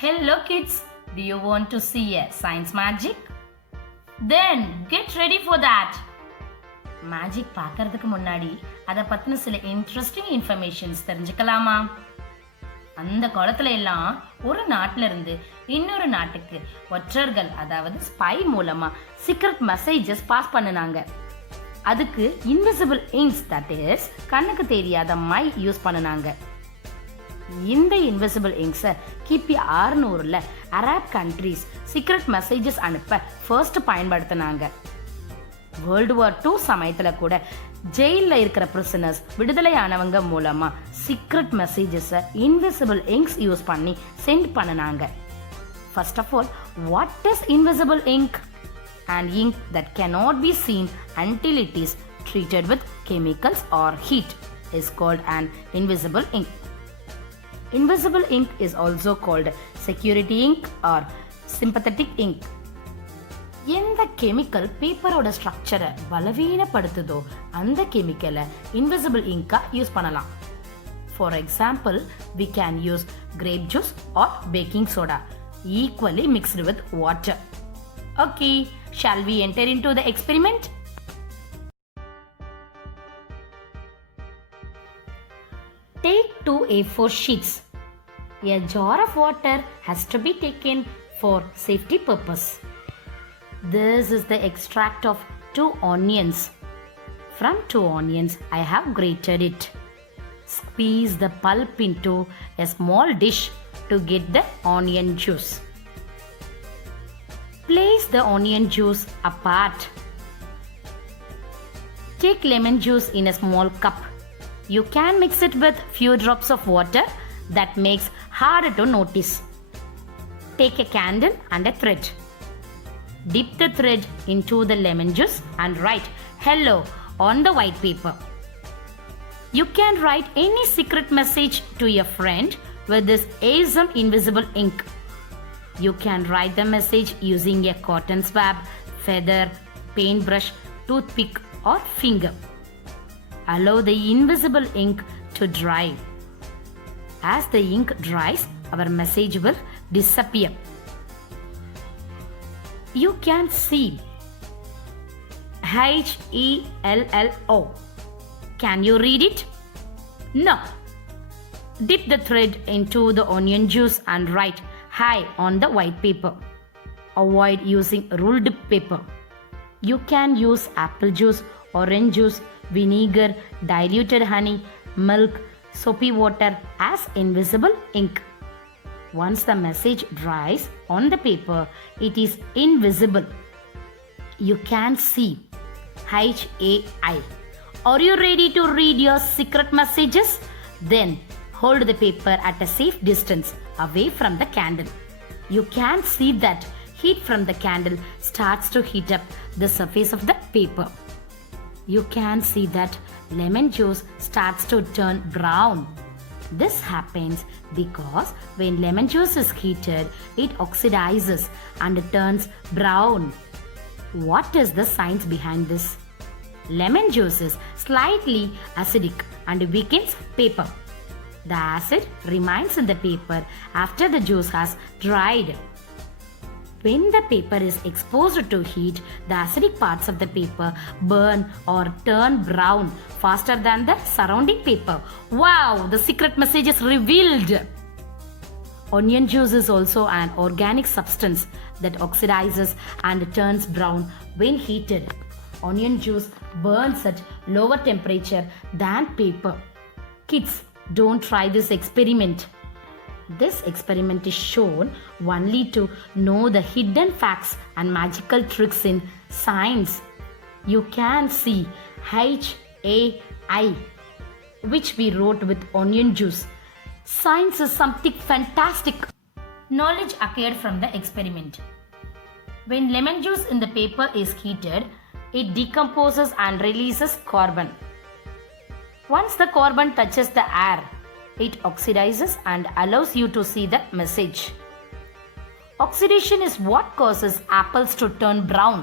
Hello kids, do you want to see a science magic? Then get ready for that. Magic பார்க்கறதுக்கு முன்னாடி அதை பத்தின சில interesting informations தெரிஞ்சுக்கலாமா? அந்த காலத்துல எல்லாம் ஒரு நாட்டில இருந்து இன்னொரு நாட்டுக்கு ஒற்றர்கள் அதாவது ஸ்பை மூலமா சீக்ரெட் மெசேஜஸ் பாஸ் பண்ணுனாங்க. அதுக்கு இன்விசிபிள் இங்க்ஸ் தட் இஸ் கண்ணுக்கு தெரியாத மை யூஸ் பண்ணுனாங்க. இந்த இன்விசிபிள் இங்க்ஸை கிபி 600ல அரப் கண்ட்ரீஸ் சீக்ரெட் மெசேஜஸ் அனுப்ப ஃபர்ஸ்ட் பயன்படுத்தினாங்க. வேர்ல்டு வார் 2 சமயத்துல கூட ஜெயிலில் இருக்கிற பிரிசனர்ஸ் விடுதலை ஆனவங்க மூலமா சீக்ரெட் மெசேஜஸை இன்விசிபிள் இங்க்ஸ் யூஸ் பண்ணி சென்ட் பண்ணினாங்க. First of all, what is invisible ink? An ink that cannot be seen until it is treated with chemicals or heat is called an invisible ink. Invisible ink is also called security ink or sympathetic ink. எந்த chemical பேப்பரோட ஸ்ட்ரக்சரை பலவீனப்படுத்துதோ அந்த கெமிக்கலை invisible இங்கா use பண்ணலாம். For example, we can use grape juice or baking soda equally mixed with water. Okay, shall we enter into the experiment? Take 2 A4 sheets. A jar of water has to be taken for safety purpose. This is the extract of 2 onions. From 2 onions, I have grated it. Squeeze the pulp into a small dish to get the onion juice. Place the onion juice apart. Take lemon juice in a small cup. You can mix it with few drops of water that makes harder to notice. Take a candle and a thread. Dip the thread into the lemon juice and write hello on the white paper. You can write any secret message to your friend with this awesome invisible ink. You can write the message using a cotton swab, feather, paintbrush, toothpick or finger. Allow the invisible ink to dry. As the ink dries, our message will disappear. You can see HELLO. Can you read it? No. Dip the thread into the onion juice and write hi on the white paper. Avoid using ruled paper. You can use apple juice, orange juice, vinegar, diluted honey, milk, soapy water as invisible ink. Once the message dries on the paper, it is invisible. You can see HAI. Are you ready to read your secret messages? Then hold the paper at a safe distance away from the candle. You can see that heat from the candle starts to heat up the surface of the paper. You can see that lemon juice starts to turn brown. This happens because when lemon juice is heated, it oxidizes and turns brown. What is the science behind this? Lemon juice is slightly acidic and weakens paper. The acid remains in the paper after the juice has dried. When the paper is exposed to heat, the acidic parts of the paper burn or turn brown faster than the surrounding paper. Wow, the secret message is revealed. Onion juice is also an organic substance that oxidizes and turns brown when heated. Onion juice burns at lower temperature than paper. Kids, don't try this experiment. This experiment is shown only to know the hidden facts and magical tricks in science. You can see HAI, which we wrote with onion juice. Science is something fantastic. Knowledge acquired from the experiment. When lemon juice in the paper is heated, it decomposes and releases carbon. Once the carbon touches the air, it oxidizes and allows you to see the message. Oxidation is what causes apples to turn brown.